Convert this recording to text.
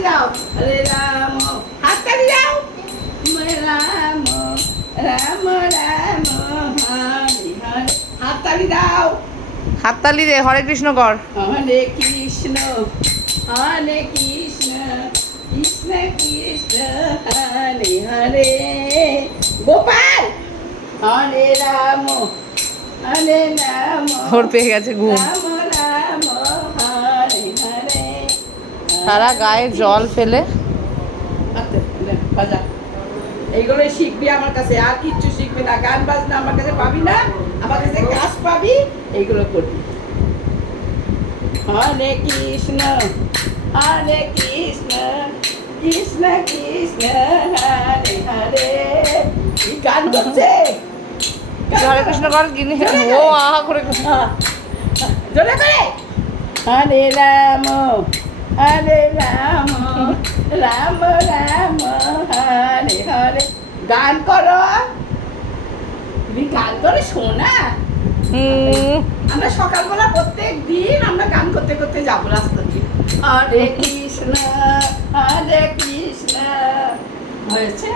হাততালি দাও। হরে রাম, হাততালি দাও। রাম রাম রাম হরে হরে, হাততালি দাও। হাততালি দে, হরে কৃষ্ণ কর। হরে কৃষ্ণ কৃষ্ণ কৃষ্ণ হরে হরে। গোপাল, হরে রাম ওর পেয়ে গেছে ঘুম। রাম রাম হরে হরে। সারা গায়ে জল ফেলে। বাজা, এইগুলো শিখবি আমার কাছে, আর কিচ্ছু শিখবি না। গান বাজনা আমার কাছে পাবি না, আমার কাছে কাজ পাবি, এইগুলো করবি। হরে কৃষ্ণ কৃষ্ণ কৃষ্ণ হরে হরে। কি গান করছে? হরে কৃষ্ণ কর, গিনি ও আহা করে। জোরে করে। হরে রাম রাম রাম হরে হরে। গান করো, তুমি গান করে শোনা। আমরা সকালবেলা প্রত্যেক দিন আমরা গান করতে করতে যাবো রাস্তা দিয়ে। হরে কৃষ্ণ হয়েছে।